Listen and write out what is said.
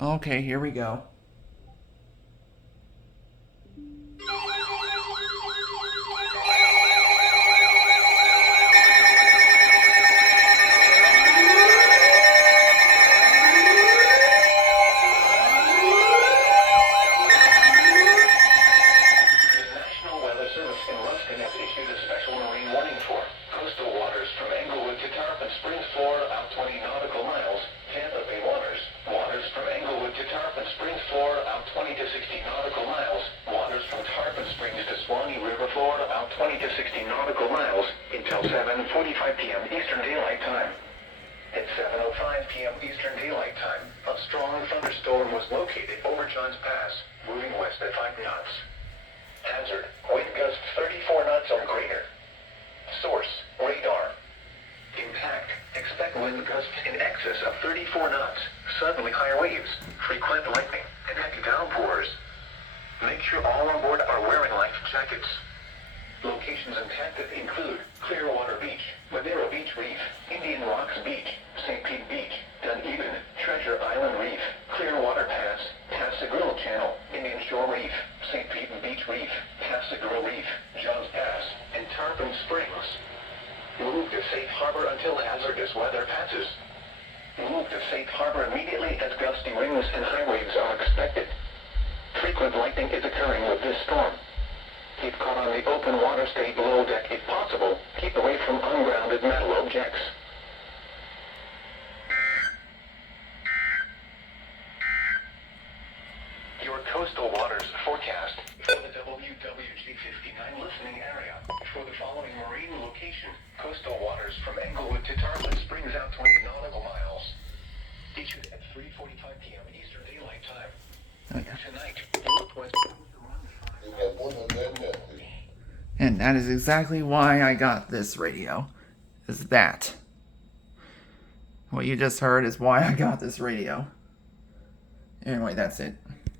Okay, here we go. Until 7:45 p.m. Eastern Daylight Time. At 7:05 p.m. Eastern Daylight Time, a strong thunderstorm was located over Johns Pass, moving west at 5 knots. Hazard, wind gusts 34 knots or greater. Source, radar. Impact, expect wind gusts in excess of 34 knots, suddenly high waves, frequent lightning, and heavy downpours. Make sure all on board are wearing life jackets. Locations intended include Clearwater Beach, Madeira Beach Reef, Indian Rocks Beach, St. Pete Beach, Dunedin, Treasure Island Reef, Clearwater Pass, Pascagoula Channel, Indian Shore Reef, St. Pete Beach Reef, Pascagoula Reef, Johns Pass, and Tarpon Springs. Move to safe harbor until hazardous weather passes. Move to safe harbor immediately as gusty winds and high waves are expected. Frequent lightning is occurring with this storm. Keep caught on the open water, stay below deck if possible. Keep away from ungrounded metal objects. Your coastal waters forecast for the WWG59 listening area. For the following marine location, coastal waters from Englewood to Tarpon Springs out 20 nautical miles. Issued at 3:45 p.m. Eastern Daylight Time. Tonight, northwest. And that is exactly why I got this radio. Is that. What you just heard is why I got this radio. Anyway, that's it.